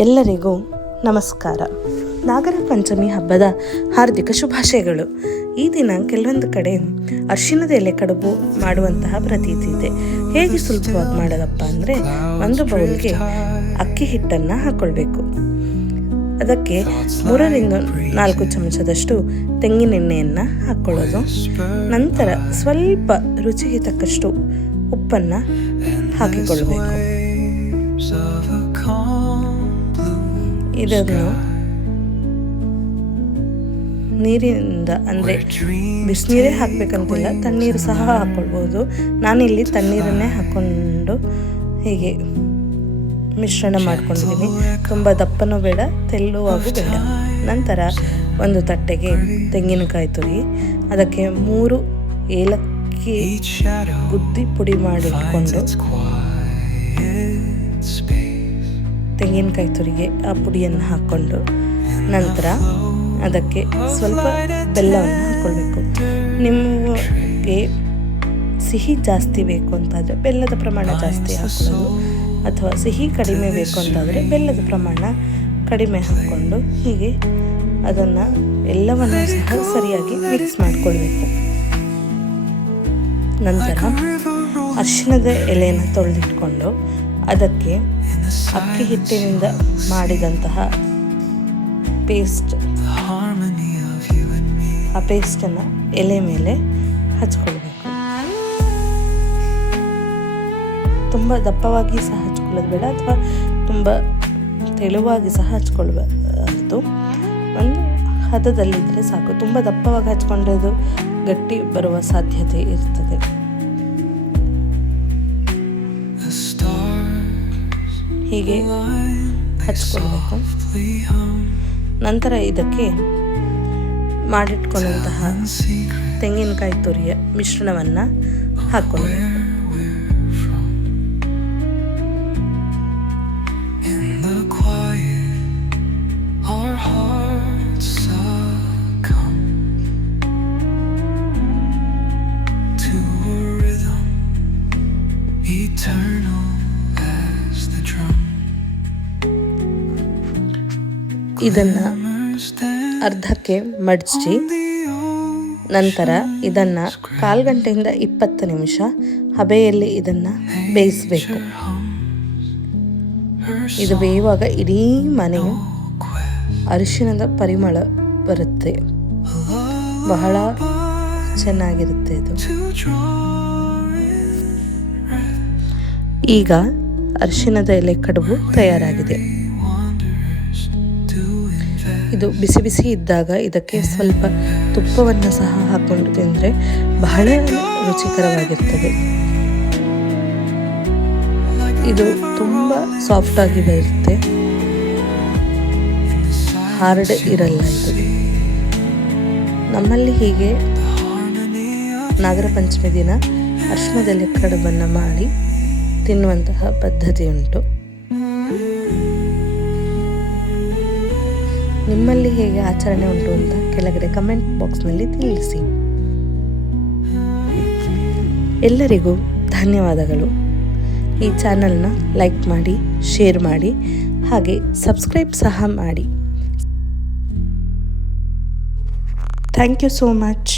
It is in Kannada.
ಎಲ್ಲರಿಗೂ ನಮಸ್ಕಾರ. ನಾಗರ ಪಂಚಮಿ ಹಬ್ಬದ ಹಾರ್ದಿಕ ಶುಭಾಶಯಗಳು. ಈ ದಿನ ಕೆಲವೊಂದು ಕಡೆ ಅರಿಶಿಣದ ಎಲೆ ಕಡುಬು ಮಾಡುವಂತಹ ಪ್ರತೀತಿ ಇದೆ. ಹೇಗೆ ಸುಲಭವಾಗಿ ಮಾಡೋದಪ್ಪ ಅಂದರೆ, ಒಂದು ಬೌಲ್ಗೆ ಅಕ್ಕಿ ಹಿಟ್ಟನ್ನು ಹಾಕ್ಕೊಳ್ಬೇಕು. ಅದಕ್ಕೆ 3-4 ಚಮಚದಷ್ಟು ತೆಂಗಿನೆಣ್ಣೆಯನ್ನು ಹಾಕ್ಕೊಳ್ಳೋದು. ನಂತರ ಸ್ವಲ್ಪ ರುಚಿಗೆ ತಕ್ಕಷ್ಟು ಉಪ್ಪನ್ನು ಹಾಕಿಕೊಳ್ಬೇಕು. ಇದನ್ನು ನೀರಿನಿಂದ ಅಂದರೆ ಬಿಸಿನೀರೇ ಹಾಕಬೇಕಂತಿಲ್ಲ, ತಣ್ಣೀರು ಸಹ ಹಾಕ್ಕೊಳ್ಬೋದು. ನಾನಿಲ್ಲಿ ತಣ್ಣೀರನ್ನೇ ಹಾಕ್ಕೊಂಡು ಹೀಗೆ ಮಿಶ್ರಣ ಮಾಡ್ಕೊಂಡಿದ್ದೀನಿ. ತುಂಬ ದಪ್ಪನೂ ಬೇಡ, ತೆಳ್ಳುವಾಗೂ ಬೇಡ. ನಂತರ ಒಂದು ತಟ್ಟೆಗೆ ತೆಂಗಿನಕಾಯಿ ತುರಿ, ಅದಕ್ಕೆ 3 ಏಲಕ್ಕಿ ಗುದ್ದಿ ಪುಡಿ ಮಾಡಿಟ್ಕೊಂಡು ತೆಂಗಿನಕಾಯಿ ತುರಿಗೆ ಆ ಪುಡಿಯನ್ನು ಹಾಕ್ಕೊಂಡು, ನಂತರ ಅದಕ್ಕೆ ಸ್ವಲ್ಪ ಬೆಲ್ಲವನ್ನು ಹಾಕ್ಕೊಳ್ಬೇಕು. ನಿಮಗೆ ಸಿಹಿ ಜಾಸ್ತಿ ಬೇಕು ಅಂತಾದರೆ ಬೆಲ್ಲದ ಪ್ರಮಾಣ ಜಾಸ್ತಿ ಹಾಕ್ಕೊಳ್ಳೋದು, ಅಥವಾ ಸಿಹಿ ಕಡಿಮೆ ಬೇಕು ಅಂತಾದರೆ ಬೆಲ್ಲದ ಪ್ರಮಾಣ ಕಡಿಮೆ ಹಾಕ್ಕೊಂಡು ಹೀಗೆ ಅದನ್ನು ಎಲ್ಲವನ್ನು ಸಹ ಸರಿಯಾಗಿ ಮಿಕ್ಸ್ ಮಾಡಿಕೊಳ್ಬೇಕು. ನಂತರ ಅರಿಶಿಣದ ಎಲೆಯನ್ನು ತೊಳೆದಿಟ್ಕೊಂಡು ಅದಕ್ಕೆ ಅಕ್ಕಿ ಹಿಟ್ಟಿನಿಂದ ಮಾಡಿದಂತಹ ಪೇಸ್ಟ್, ಆ ಪೇಸ್ಟನ್ನು ಎಲೆ ಮೇಲೆ ಹಚ್ಕೊಳ್ಬೇಕು. ತುಂಬ ದಪ್ಪವಾಗಿ ಸಹ ಹಚ್ಕೊಳ್ಳೋದು ಬೇಡ, ಅಥವಾ ತುಂಬ ತೆಳುವಾಗಿ ಸಹ ಹಚ್ಕೊಳ್ಬಾರ್ದು. ಒಂದು ಹದದಲ್ಲಿದ್ದರೆ ಸಾಕು. ತುಂಬ ದಪ್ಪವಾಗಿ ಹಚ್ಕೊಂಡ್ರೆ ಗಟ್ಟಿ ಬರುವ ಸಾಧ್ಯತೆ ಇರ್ತದೆ. ಹೀಗೆ ಹಚ್ಕೊಳ್ಬೇಕು. ನಂತರ ಇದಕ್ಕೆ ಮಾಡಿಟ್ಕೊಂಡಂತಹ ತೆಂಗಿನಕಾಯಿ ತುರಿಯ ಮಿಶ್ರಣವನ್ನು ಹಾಕ್ಕೊಳ್ಬೇಕು. ಇದನ್ನು ಅರ್ಧಕ್ಕೆ ಮಡಚಿ, ನಂತರ ಇದನ್ನು 1/4 ಗಂಟೆಯಿಂದ 20 ನಿಮಿಷ ಹಬೆಯಲ್ಲಿ ಇದನ್ನು ಬೇಯಿಸಬೇಕು. ಇದು ಬೇಯುವಾಗ ಇಡೀ ಮನೆಯು ಅರಿಶಿಣದ ಪರಿಮಳ ಬರುತ್ತೆ. ಬಹಳ ಚೆನ್ನಾಗಿರುತ್ತೆ ಇದು. ಈಗ ಅರಿಶಿಣದ ಎಲೆ ಕಡುಬು ತಯಾರಾಗಿದೆ. ಇದು ಬಿಸಿ ಬಿಸಿ ಇದ್ದಾಗ ಇದಕ್ಕೆ ಸ್ವಲ್ಪ ತುಪ್ಪವನ್ನು ಸಹ ಹಾಕ್ಕೊಂಡು ತಿಂದರೆ ಬಹಳ ರುಚಿಕರವಾಗಿರ್ತದೆ. ಇದು ತುಂಬ ಸಾಫ್ಟಾಗಿ ಬರುತ್ತೆ, ಹಾರ್ಡ್ ಇರಲ್ಲ ಇದು. ನಮ್ಮಲ್ಲಿ ಹೀಗೆ ನಾಗರ ಪಂಚಮಿ ದಿನ ಅರಿಶಿಣದ ಕಡುಬನ್ನು ಮಾಡಿ ತಿನ್ನುವಂತಹ ಪದ್ಧತಿ ಉಂಟು. ನಿಮ್ಮಲ್ಲಿ ಹೇಗೆ ಆಚರಣೆ ಉಂಟು ಅಂತ ಕೆಳಗಡೆ ಕಮೆಂಟ್ ಬಾಕ್ಸ್ನಲ್ಲಿ ತಿಳಿಸಿ. ಎಲ್ಲರಿಗೂ ಧನ್ಯವಾದಗಳು. ಈ ಚಾನಲ್ನ ಲೈಕ್ ಮಾಡಿ, ಶೇರ್ ಮಾಡಿ, ಹಾಗೆ ಸಬ್ಸ್ಕ್ರೈಬ್ ಸಹ ಮಾಡಿ. Thank you so much.